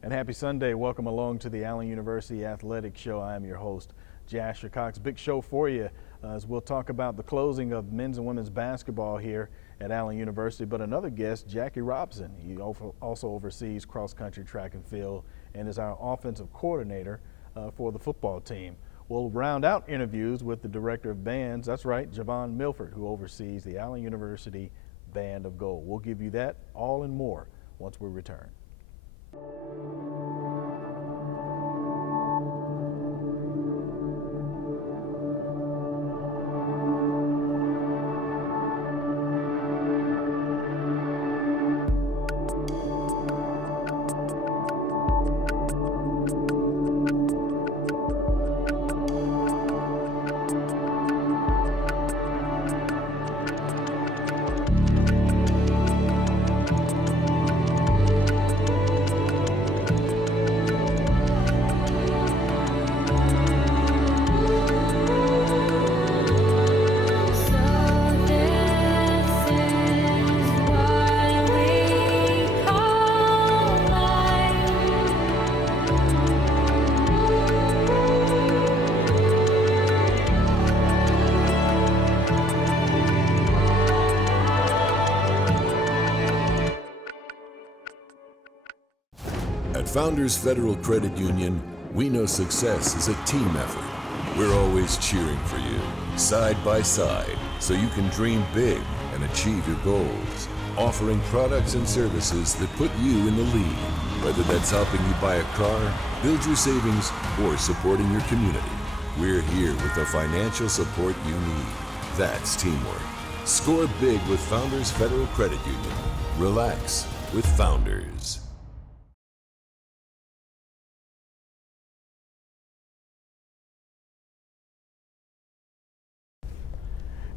And happy Sunday. Welcome along to the Allen University Athletics Show. I am your host, Jasher Cox. Big show for you as we'll talk about the closing of men's and women's basketball here at Allen University. But another guest, Jackie Robson. He also oversees cross-country, track and field, and is our offensive coordinator for the football team. We'll round out interviews with the director of bands. That's right, Javon Milford, who oversees the Allen University Band of Gold. We'll give you that, all and more, once we return. Founders Federal Credit Union, we know success is a team effort. We're always cheering for you, side by side, so you can dream big and achieve your goals. Offering products and services that put you in the lead, whether that's helping you buy a car, build your savings, or supporting your community. We're here with the financial support you need. That's teamwork. Score big with Founders Federal Credit Union. Relax with Founders.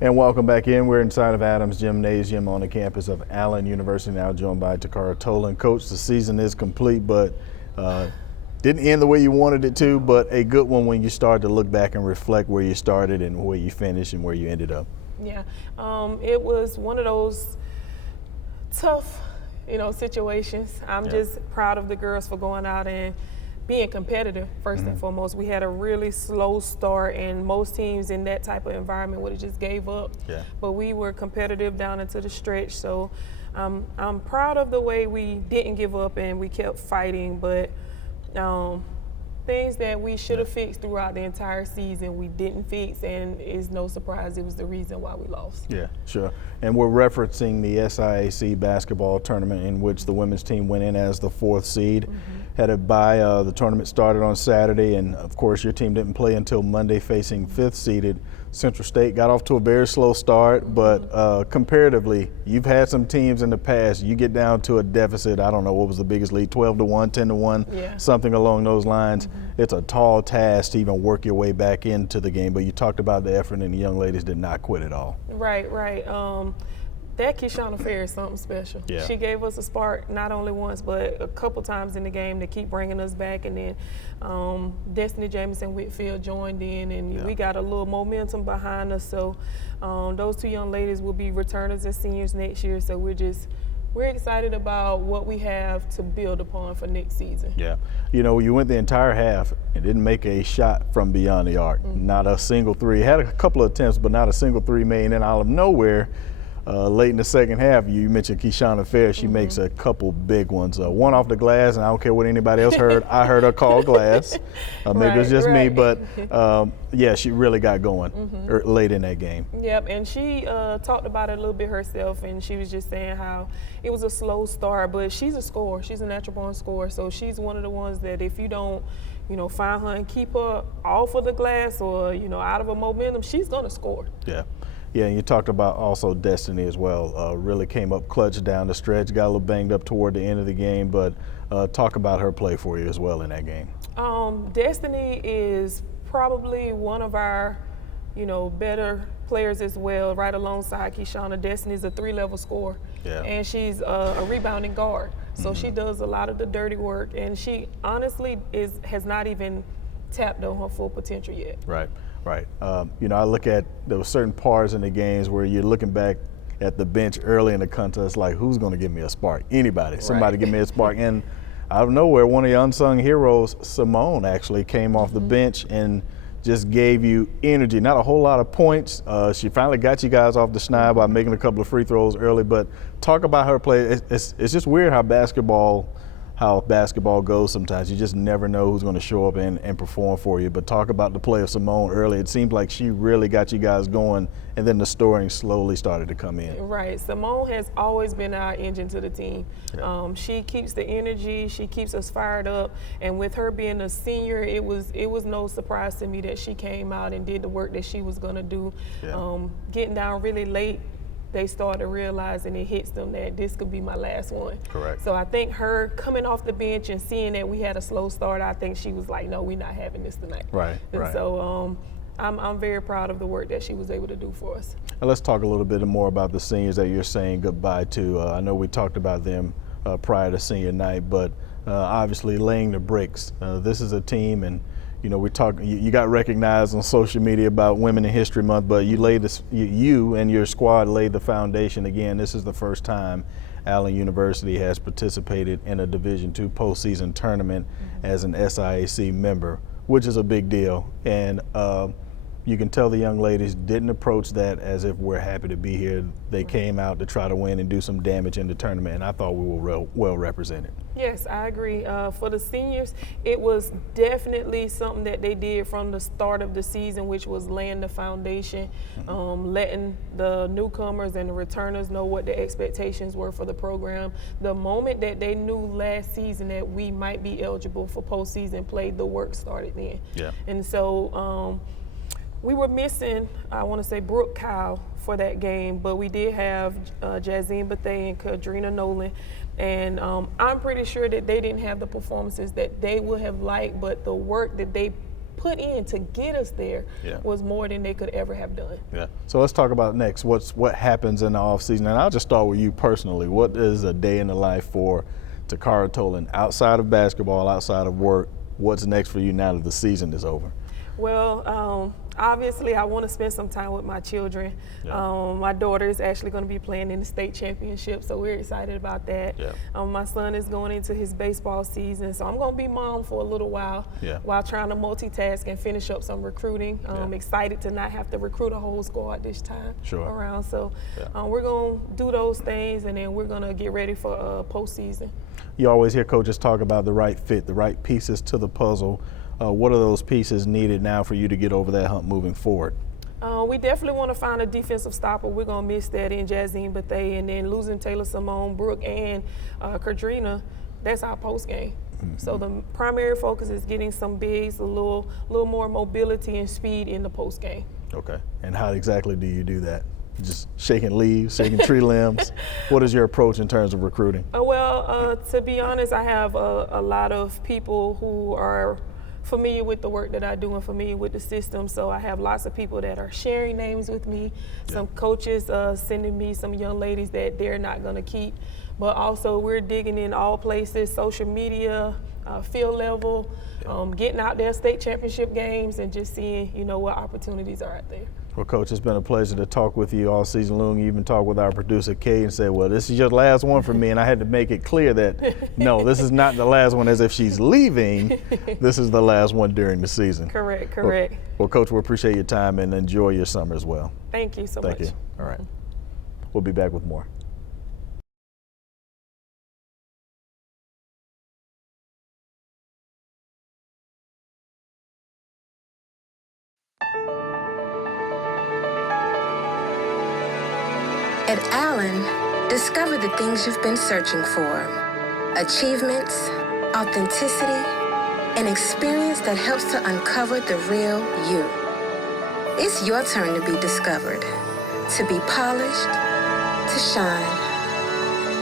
And welcome back in. We're inside of Adams Gymnasium on the campus of Allen University, now joined by Takara Tolan. Coach, the season is complete, but didn't end the way you wanted it to, but a good one when you start to look back and reflect where you started and where you finished and where you ended up. Yeah, it was one of those tough, situations. I'm just proud of the girls for going out and being competitive first and foremost. We had a really slow start, and most teams in that type of environment would have just gave up. Yeah. But we were competitive down into the stretch, so I'm proud of the way we didn't give up and we kept fighting. But things that we should have fixed throughout the entire season, we didn't fix, and it's no surprise it was the reason why we lost. Yeah, sure. And we're referencing the SIAC basketball tournament in which the women's team went in as the 4th seed. Had a bye. The tournament started on Saturday, and of course your team didn't play until Monday, facing 5th seeded Central State. Got off to a very slow start, but comparatively, you've had some teams in the past, you get down to a deficit, I don't know, what was the biggest lead, 12-1, 10-1, something along those lines. It's a tall task to even work your way back into the game, but you talked about the effort, and the young ladies did not quit at all. Right. That Keshana Fair is something special. Yeah. She gave us a spark not only once but a couple times in the game to keep bringing us back, and then Destiny Jamison Whitfield joined in, and we got a little momentum behind us. So those 2 young ladies will be returners as seniors next year, so we're excited about what we have to build upon for next season. Yeah, you went the entire half and didn't make a shot from beyond the arc. Not a single three. Had a couple of attempts, but not a single three made. And then out of nowhere, late in the second half, you mentioned Keshana Fair. She makes a couple big ones. One off the glass, and I don't care what anybody else heard. I heard her call glass. Maybe it was just me, but she really got going late in that game. Yep, and she talked about it a little bit herself, and she was just saying how it was a slow start, but she's a scorer. She's a natural born scorer, so she's one of the ones that if you don't find her and keep her off of the glass or, out of a momentum, she's going to score. Yeah, and you talked about also Destiny as well. Really came up clutch down the stretch, got a little banged up toward the end of the game, but talk about her play for you as well in that game. Destiny is probably one of our, better players as well, right alongside Keshana. Destiny's a 3-level scorer, and she's a rebounding guard. So she does a lot of the dirty work, and she honestly has not even tapped on her full potential yet. Right. I look at those certain parts in the games where you're looking back at the bench early in the contest, like who's going to give me a spark? Anybody, somebody give me a spark. And out of nowhere, one of your unsung heroes, Simone, actually came off the bench and just gave you energy. Not a whole lot of points. She finally got you guys off the schneid by making a couple of free throws early, but talk about her play. It's just weird how basketball goes sometimes. You just never know who's going to show up and perform for you. But talk about the play of Simone early. It seemed like she really got you guys going, and then the scoring slowly started to come in. Right. Simone has always been our engine to the team. Yeah. She keeps the energy. She keeps us fired up. And with her being a senior, it was no surprise to me that she came out and did the work that she was going to do. Yeah. Getting down really late, they started realizing it hits them that this could be my last one. Correct. So I think her coming off the bench and seeing that we had a slow start, I think she was like, no, we're not having this tonight. Right, And right. so I'm very proud of the work that she was able to do for us. Now let's talk a little bit more about the seniors that you're saying goodbye to. I know we talked about them prior to senior night, but obviously laying the bricks. This is a team, and you got recognized on social media about Women in History Month, but you and your squad laid the foundation. Again, this is the first time Allen University has participated in a Division II postseason tournament as an SIAC member, which is a big deal. And you can tell the young ladies didn't approach that as if we're happy to be here. They came out to try to win and do some damage in the tournament, and I thought we were well represented. Yes, I agree. For the seniors, it was definitely something that they did from the start of the season, which was laying the foundation, letting the newcomers and the returners know what the expectations were for the program. The moment that they knew last season that we might be eligible for postseason play, the work started then. Yeah. And so we were missing, I want to say, Brooke Kyle for that game, but we did have Jazine Bethea and Kadrina Nolan. And I'm pretty sure that they didn't have the performances that they would have liked, but the work that they put in to get us there was more than they could ever have done. Yeah. So let's talk about next. What happens in the off season? And I'll just start with you personally. What is a day in the life for Takara Tolan outside of basketball, outside of work? What's next for you now that the season is over? Well, obviously, I want to spend some time with my children. Yeah. My daughter is actually going to be playing in the state championship, so we're excited about that. Yeah. My son is going into his baseball season, so I'm going to be mom for a little while while trying to multitask and finish up some recruiting. I'm excited to not have to recruit a whole squad this time around. So we're going to do those things, and then we're going to get ready for postseason. You always hear coaches talk about the right fit, the right pieces to the puzzle. What are those pieces needed now for you to get over that hump moving forward? We definitely want to find a defensive stopper. We're going to miss that in Jazine Bethea, and then losing Taylor Simone, Brooke, and Kadrina, that's our post game. So the primary focus is getting some bigs, a little more mobility and speed in the post game. Okay. And how exactly do you do that? Just shaking leaves, shaking tree limbs? What is your approach in terms of recruiting? To be honest, I have a lot of people who are familiar with the work that I do and familiar with the system. So I have lots of people that are sharing names with me, some coaches sending me some young ladies that they're not going to keep. But also we're digging in all places, social media, field level, getting out there, state championship games, and just seeing, what opportunities are out there. Well, Coach, it's been a pleasure to talk with you all season long. You even talked with our producer, Kay, and said, well, this is your last one for me. And I had to make it clear that, no, this is not the last one as if she's leaving. This is the last one during the season. Correct. Well, Coach, we appreciate your time and enjoy your summer as well. Thank you so much. Thank you. All right. We'll be back with more. At Allen, discover the things you've been searching for. Achievements, authenticity, an experience that helps to uncover the real you. It's your turn to be discovered, to be polished, to shine.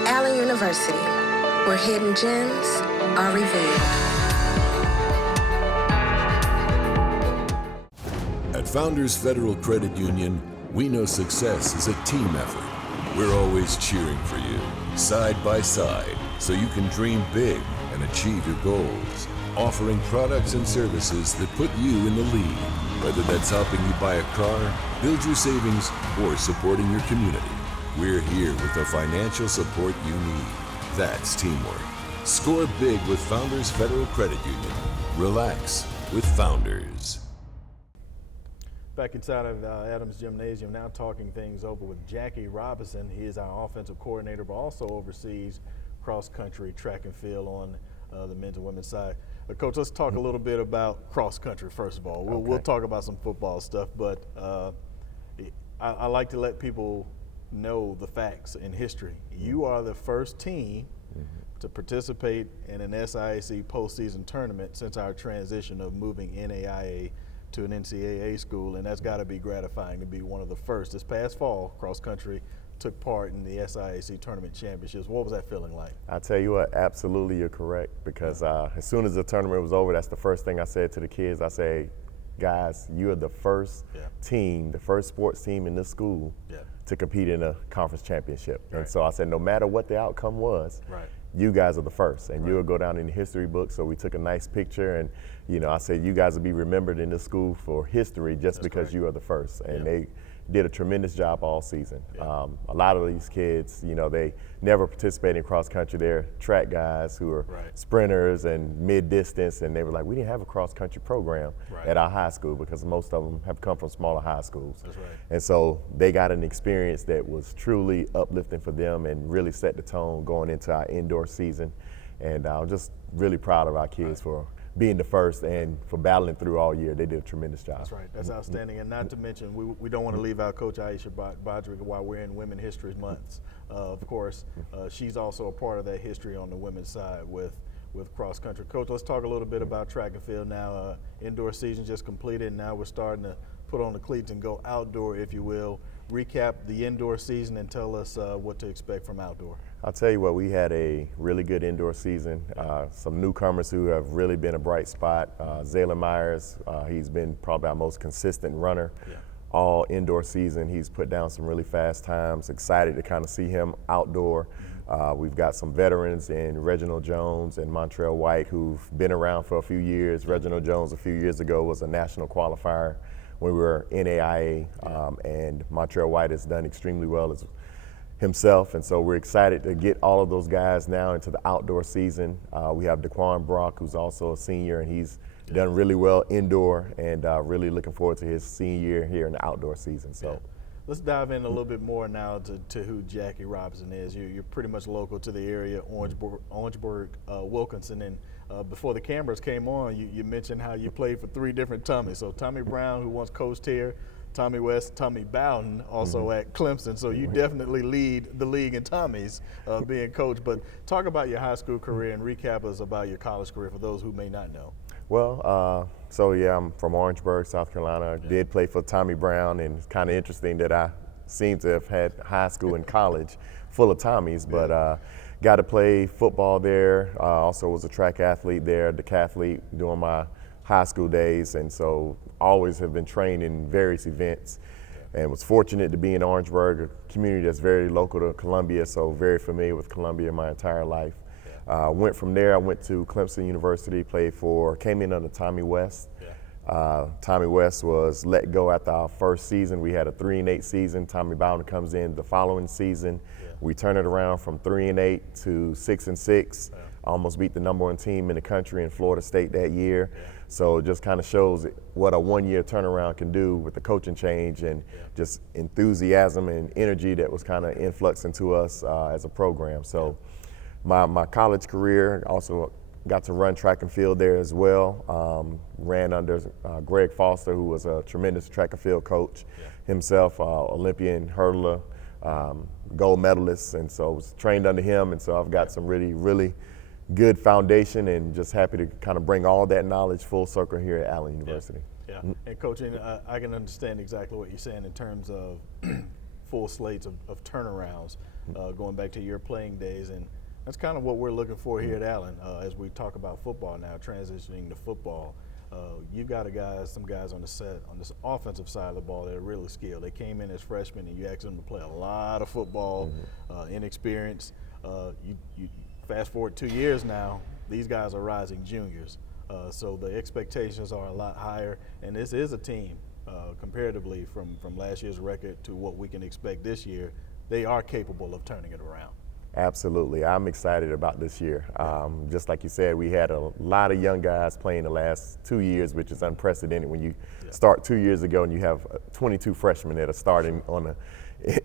Allen University, where hidden gems are revealed. At Founders Federal Credit Union, we know success is a team effort. We're always cheering for you, side by side, so you can dream big and achieve your goals. Offering products and services that put you in the lead, whether that's helping you buy a car, build your savings, or supporting your community. We're here with the financial support you need. That's teamwork. Score big with Founders Federal Credit Union. Relax with Founders. Back inside of Adams Gymnasium, now talking things over with Jackie Robinson. He is our offensive coordinator, but also oversees cross-country, track and field on the men's and women's side. Coach, let's talk a little bit about cross-country first of all. We'll talk about some football stuff, but I like to let people know the facts in history. You are the first team to participate in an SIAC postseason tournament since our transition of moving NAIA to an NCAA school, and that's got to be gratifying to be one of the first. This past fall, cross country took part in the SIAC tournament championships. What was that feeling like? I tell you what, absolutely you're correct, because as soon as the tournament was over, that's the first thing I said to the kids. I say, guys, you are the first team, the first sports team in this school to compete in a conference championship. And so I said, no matter what the outcome was, you guys are the first, and you'll go down in the history book. So we took a nice picture, and I said, you guys will be remembered in this school for history just because you are the first. And they did a tremendous job all season. A lot of these kids, they never participate in cross country. They're track guys who are sprinters and mid-distance, and they were like, we didn't have a cross country program at our high school because most of them have come from smaller high schools. And so they got an experience that was truly uplifting for them and really set the tone going into our indoor season. And I'm just really proud of our kids for being the first and for battling through all year. They did a tremendous job. That's right. That's outstanding. And not to mention, we don't want to leave out Coach Aisha Bodrick while we're in Women History Months. Of course, she's also a part of that history on the women's side with cross country. Coach, let's talk a little bit about track and field now. Indoor season just completed, and now we're starting to put on the cleats and go outdoor, if you will. Recap the indoor season and tell us what to expect from outdoor. I'll tell you what, we had a really good indoor season. Some newcomers who have really been a bright spot. Zayla Myers, he's been probably our most consistent runner all indoor season. He's put down some really fast times. Excited to kind of see him outdoor. We've got some veterans in Reginald Jones and Montrell White who've been around for a few years. Reginald Jones a few years ago was a national qualifier when we were NAIA, and Montrell White has done extremely well as himself, and so we're excited to get all of those guys now into the outdoor season. We have Daquan Brock, who's also a senior, and he's done really well indoor, and really looking forward to his senior year here in the outdoor season. So. Let's dive in a little bit more now to who Jackie Robinson is. You're pretty much local to the area, Orangeburg, Wilkinson, and before the cameras came on, you mentioned how you played for 3 different Tommies. So Tommy Brown, who once coached here, Tommy West, Tommy Bowden, also at Clemson. So you definitely lead the league in Tommies being coach. But talk about your high school career and recap us about your college career for those who may not know. Well, I'm from Orangeburg, South Carolina. I did play for Tommy Brown, and it's kind of interesting that I seem to have had high school and college full of Tommies, but got to play football there. Also was a track athlete there, decathlete during my high school days, and so always have been trained in various events, and was fortunate to be in Orangeburg, a community that's very local to Columbia, so very familiar with Columbia my entire life. Went from there, I went to Clemson University, came in under Tommy West. Tommy West was let go after our first season. We had a 3-8 season. Tommy Bowden comes in the following season. We turn it around from 3-8 to 6-6. Almost beat the #1 team in the country in Florida State that year. So it just kind of shows what a one-year turnaround can do with the coaching change and just enthusiasm and energy that was kind of influx into us as a program. So my college career, also got to run track and field there as well. Ran under Greg Foster, who was a tremendous track and field coach himself, Olympian hurdler, gold medalist, and so was trained under him. And so I've got some really, really good foundation, and just happy to kind of bring all that knowledge full circle here at Allen University. And coaching, I can understand exactly what you're saying in terms of full slates of turnarounds, going back to your playing days, and that's kind of what we're looking for here at Allen as we talk about football now, transitioning to football. You've got some guys on the set on this offensive side of the ball that are really skilled. They came in as freshmen, and you asked them to play a lot of football, inexperienced. You fast forward 2 years now, these guys are rising juniors. So the expectations are a lot higher, and this is a team comparatively from last year's record to what we can expect this year. They are capable of turning it around. Absolutely. I'm excited about this year. Just like you said, we had a lot of young guys playing the last 2 years, which is unprecedented when you start 2 years ago and you have 22 freshmen that are starting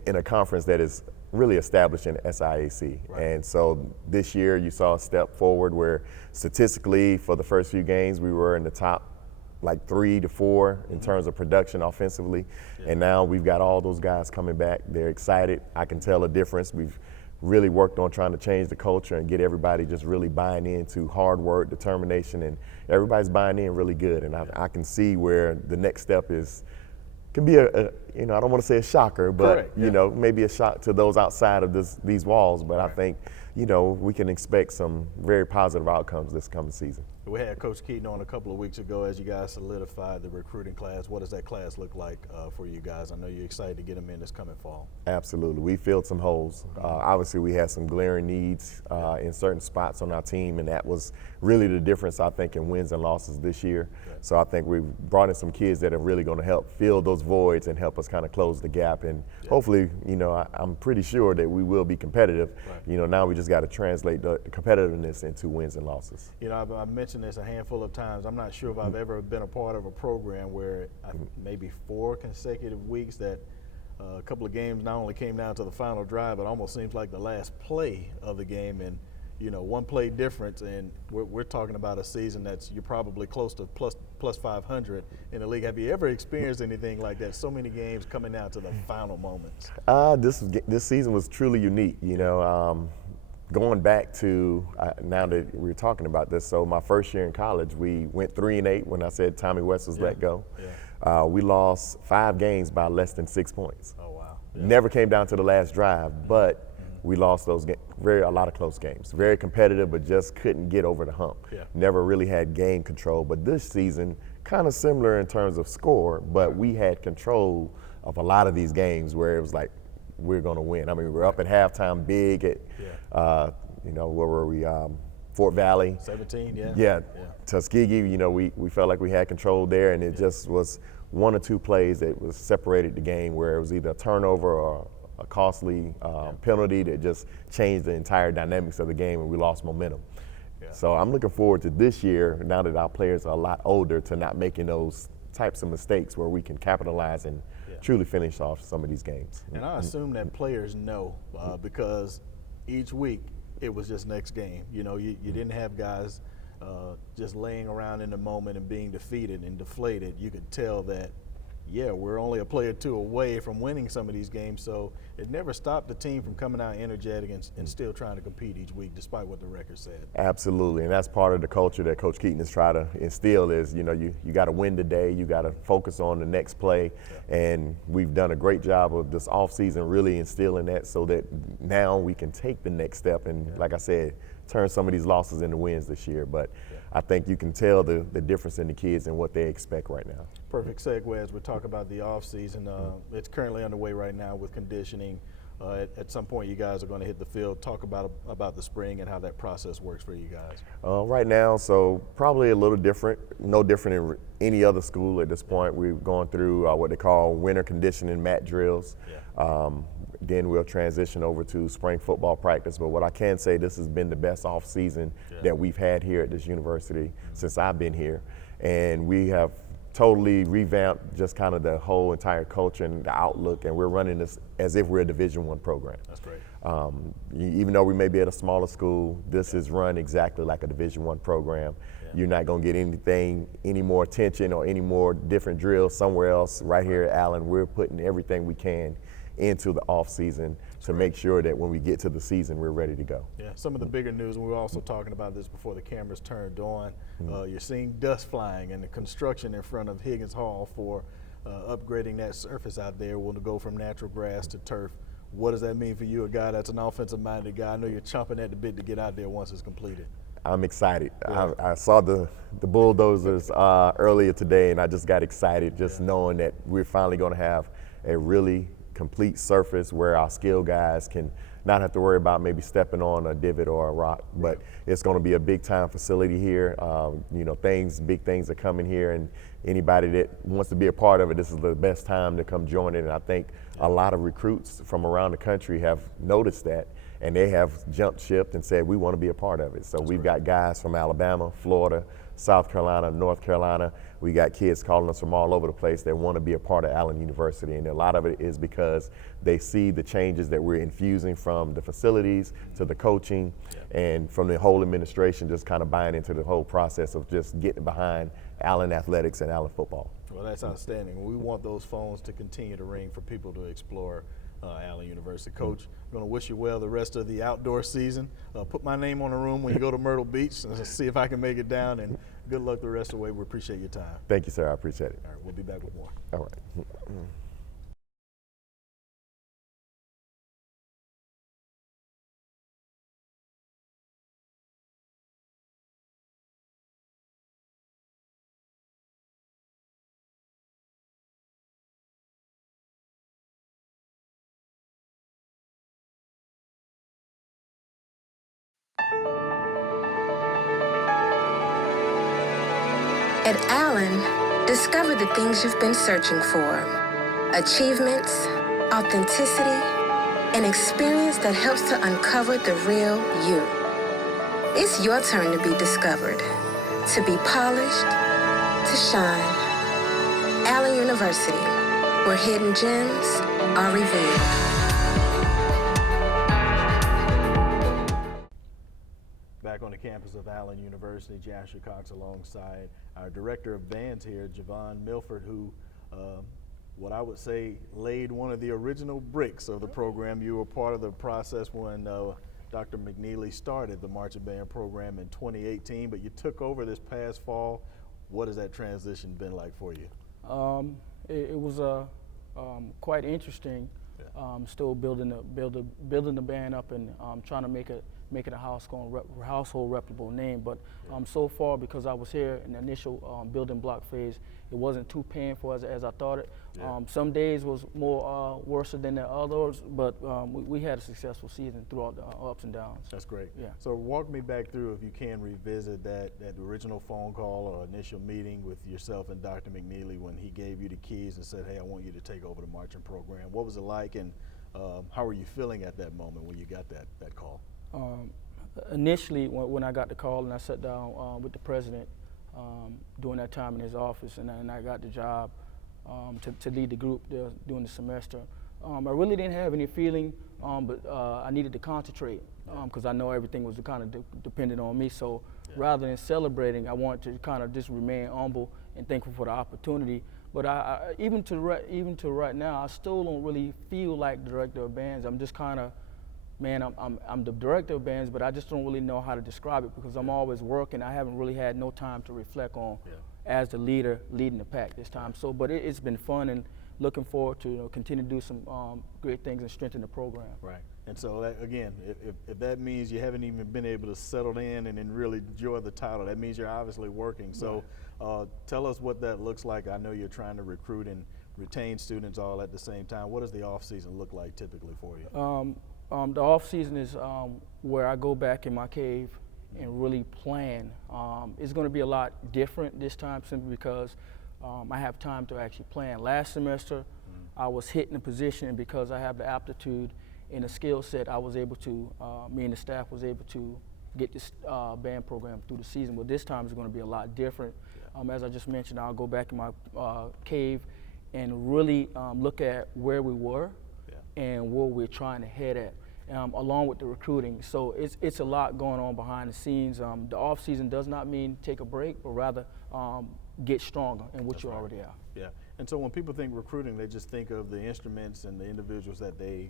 in a conference that is really established in SIAC. Right. And so this year you saw a step forward where statistically for the first few games we were in the top like 3 to 4 in terms of production offensively. And now we've got all those guys coming back. They're excited. I can tell a difference. We've really worked on trying to change the culture and get everybody just really buying into hard work, determination, and everybody's buying in really good. And I can see where the next step can be I don't want to say a shocker, but maybe a shock to those outside of these walls. But I think, we can expect some very positive outcomes this coming season. We had Coach Keaton on a couple of weeks ago as you guys solidified the recruiting class. What does that class look like for you guys? I know you're excited to get them in this coming fall. Absolutely. We filled some holes. Obviously, we had some glaring needs in certain spots on our team, and that was really the difference, I think, in wins and losses this year. So I think we've brought in some kids that are really going to help fill those voids and help us kind of close the gap. And hopefully, I'm pretty sure that we will be competitive. Now we just got to translate the competitiveness into wins and losses. I've mentioned this a handful of times. I'm not sure if I've ever been a part of a program where maybe 4 consecutive weeks that a couple of games not only came down to the final drive, but almost seems like the last play of the game, and one play difference, and we're talking about a season you're probably close to plus 500 in the league. Have you ever experienced anything like that? So many games coming down to the final moments. This season was truly unique. Going back to now that we're talking about this, so my first year in college, we went 3-8 when I said Tommy West was let go. We lost 5 games by less than 6 points. Oh wow! Never came down to the last drive, but we lost those games. A lot of close games. Very competitive, but just couldn't get over the hump. Never really had game control. But this season, kind of similar in terms of score, but we had control of a lot of these games where it was like, we're going to win. I mean, we're up at halftime big at, where were we? Fort Valley. 17, Tuskegee, we felt like we had control there, and it just was 1 or 2 plays that was separated the game where it was either a turnover or a costly penalty that just changed the entire dynamics of the game, and we lost momentum. So I'm looking forward to this year, now that our players are a lot older, to not making those types of mistakes where we can capitalize and truly finish off some of these games. And I assume that players know because each week it was just next game. You didn't have guys just laying around in the moment and being defeated and deflated. You could tell that, we're only a play or 2 away from winning some of these games, so it never stopped the team from coming out energetic and still trying to compete each week despite what the record said. Absolutely, and that's part of the culture that Coach Keaton is trying to instill is, you got to win today, you got to focus on the next play, and we've done a great job of this offseason really instilling that so that now we can take the next step and, like I said, turn some of these losses into wins this year. But I think you can tell the difference in the kids and what they expect right now. Perfect segue as we talk about the off season. It's currently underway right now with conditioning. At some point, you guys are going to hit the field. Talk about the spring and how that process works for you guys. Right now, so probably a little different, no different than any other school at this point. We've gone through what they call winter conditioning mat drills. Then we'll transition over to spring football practice. But what I can say, this has been the best off season that we've had here at this university since I've been here. And we have totally revamped just kind of the whole entire culture and the outlook, and we're running this as if we're a Division I program. That's great. Even though we may be at a smaller school, this is run exactly like a Division I program. You're not going to get any more attention or any more different drills somewhere else. Right here at Allen, we're putting everything we can into the off season to make sure that when we get to the season, we're ready to go. Some of the bigger news, and we were also talking about this before the cameras turned on, you're seeing dust flying and the construction in front of Higgins Hall for upgrading that surface out there. We'll go from natural grass to turf. What does that mean for you, a guy that's an offensive-minded guy? I know you're chomping at the bit to get out there once it's completed. I'm excited. I saw the bulldozers earlier today, and I just got excited just knowing that we're finally going to have a really complete surface where our skilled guys can not have to worry about maybe stepping on a divot or a rock, but it's going to be a big time facility here. Big things are coming here, and anybody that wants to be a part of it, this is the best time to come join it. And I think a lot of recruits from around the country have noticed that, and they have jumped ship and said we want to be a part of it. So we've got guys from Alabama, Florida, South Carolina, North Carolina. We got kids calling us from all over the place that want to be a part of Allen University, and a lot of it is because they see the changes that we're infusing from the facilities to the coaching and from the whole administration, just kind of buying into the whole process of just getting behind Allen athletics and Allen football. Well, that's outstanding. We want those phones to continue to ring for people to explore Allen University. Coach, I'm going to wish you well the rest of the outdoor season. Put my name on the room when you go to Myrtle Beach and see if I can make it down, and good luck the rest of the way. We appreciate your time. Thank you, sir. I appreciate it. All right, we'll be back with more. All right. At Allen, discover the things you've been searching for. Achievements, authenticity, an experience that helps to uncover the real you. It's your turn to be discovered, to be polished, to shine. Allen University, where hidden gems are revealed. Back on the campus of Allen University, Jasher Cox alongside our director of bands here, Javon Milford, who, what I would say, laid one of the original bricks of the program. You were part of the process when Dr. McNeely started the marching band program in 2018, but you took over this past fall. What has that transition been like for you? It was quite interesting. Still building the band up and trying to make it a household reputable name. But so far, because I was here in the initial building block phase, it wasn't too painful as I thought it. Some days was more worse than the others, but we had a successful season throughout the ups and downs. That's great. Yeah. So walk me back through, if you can, revisit that original phone call or initial meeting with yourself and Dr. McNeely when he gave you the keys and said, hey, I want you to take over the marching program. What was it like, and how were you feeling at that moment when you got that call? Initially, when I got the call and I sat down with the president during that time in his office, and I got the job to lead the group there during the semester, I really didn't have any feeling, but I needed to concentrate because I know everything was kind of dependent on me. So rather than celebrating, I wanted to kind of just remain humble and thankful for the opportunity. But even to right now, I still don't really feel like the director of bands. I'm just kind of, man, I'm the director of bands, but I just don't really know how to describe it because I'm always working. I haven't really had no time to reflect on as the leader leading the pack this time. So, but it's been fun and looking forward to continue to do some great things and strengthen the program. Right. And so that, again, if that means you haven't even been able to settle in and then really enjoy the title, that means you're obviously working. So tell us what that looks like. I know you're trying to recruit and retain students all at the same time. What does the off season look like typically for you? The off season is where I go back in my cave and really plan. It's going to be a lot different this time simply because I have time to actually plan. Last semester, I was hitting a position, and because I have the aptitude and the skill set, I was able to, me and the staff was able to get this band program through the season. But this time it's going to be a lot different. As I just mentioned, I'll go back in my cave and really look at where we were and where we're trying to head at. Along with the recruiting. So it's a lot going on behind the scenes. The off season does not mean take a break, but rather get stronger in what you already are. Yeah, and so when people think recruiting, they just think of the instruments and the individuals that they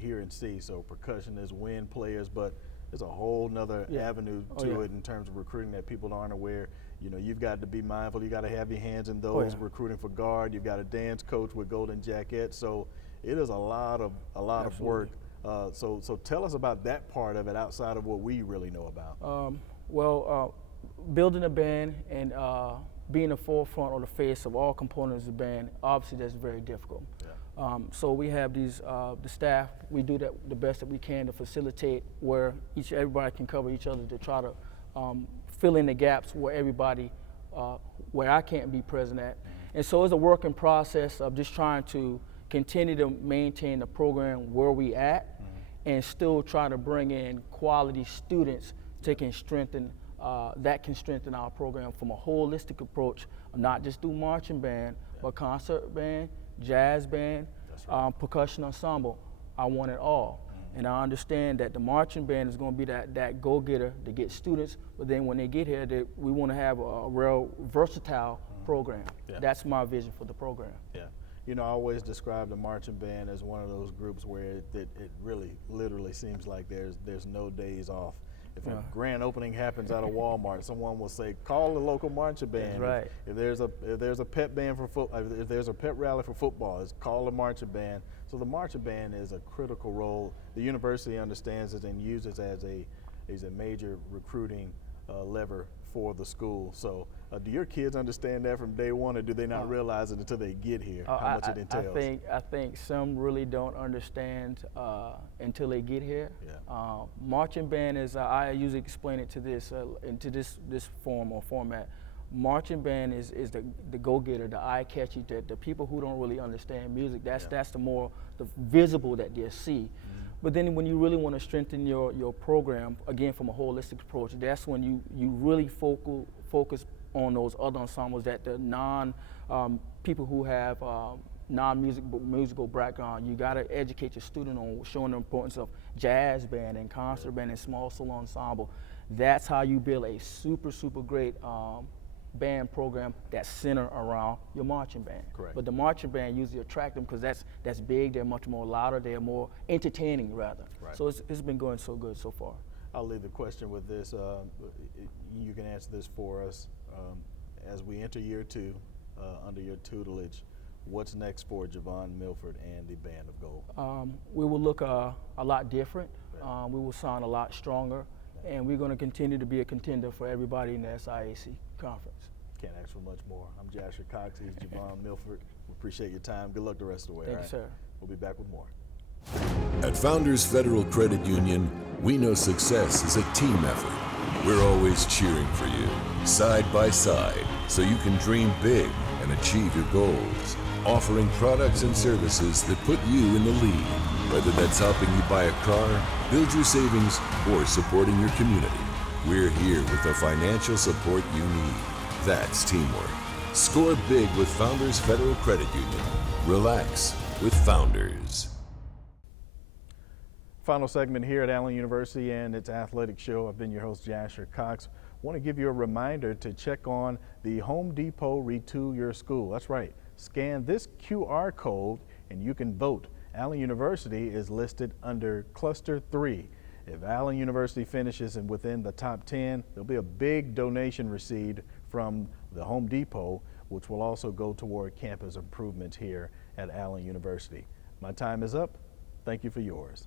hear and see. So percussionists, wind players, but there's a whole nother avenue to it in terms of recruiting that people aren't aware. You know, you've got to be mindful. You got to have your hands in those. Recruiting for guard. You've got a dance coach with Golden Jacket. So it is a lot of work. So tell us about that part of it outside of what we really know about. Building a band and being the forefront or the face of all components of the band, obviously that's very difficult. So we have these, the staff, we do that the best that we can to facilitate where everybody can cover each other to try to fill in the gaps where everybody, where I can't be present at. And so it's a working process of just trying to continue to maintain the program where we at and still try to bring in quality students that can strengthen our program from a holistic approach, not just do marching band, but concert band, jazz band, percussion ensemble. I want it all. And I understand that the marching band is going to be that go-getter to get students, but then when they get here, we want to have a real versatile program. Yeah. That's my vision for the program. Yeah. You know, I always describe the marching band as one of those groups where it really, literally seems like there's no days off. If a grand opening happens at a Walmart, someone will say, "Call the local marching band." That's right. If there's a pep band for if there's a pep rally for football, it's call the marching band. So the marching band is a critical role. The university understands it and uses it as a major recruiting lever for the school. So do your kids understand that from day one, or do they not realize it until they get here, how much it entails? I think some really don't understand until they get here. Yeah. Marching band is, I usually explain it to this form or format. Marching band is the go-getter, the eye-catchy, the people who don't really understand music. That's the visible that they see. But then when you really want to strengthen your program, again from a holistic approach, that's when you really focus on those other ensembles that the people who have non-musical background. You got to educate your student on showing the importance of jazz band and concert band and small solo ensemble. That's how you build a super great band program that's centered around your marching band. Correct. But the marching band usually attract them because that's big. They're much more louder. They're more entertaining rather. Right. So it's been going so good so far. I'll leave the question with this. You can answer this for us. As we enter year 2 under your tutelage, what's next for Javon Milford and the Band of Gold? We will look a lot different. We will sound a lot stronger, and we're going to continue to be a contender for everybody in the SIAC conference. Can't ask for much more. I'm Jasher Cox. He's Javon Milford. We appreciate your time. Good luck the rest of the way. Thank you, sir. We'll be back with more. At Founders Federal Credit Union, we know success is a team effort. We're always cheering for you, side by side, so you can dream big and achieve your goals. Offering products and services that put you in the lead, whether that's helping you buy a car, build your savings, or supporting your community. We're here with the financial support you need. That's teamwork. Score big with Founders Federal Credit Union. Relax with Founders. Final segment here at Allen University and its athletic show. I've been your host, Jasher Cox. I want to give you a reminder to check on the Home Depot Retool Your School. That's right. Scan this QR code and you can vote. Allen University is listed under Cluster 3. If Allen University finishes within the top 10, there'll be a big donation received from the Home Depot, which will also go toward campus improvements here at Allen University. My time is up. Thank you for yours.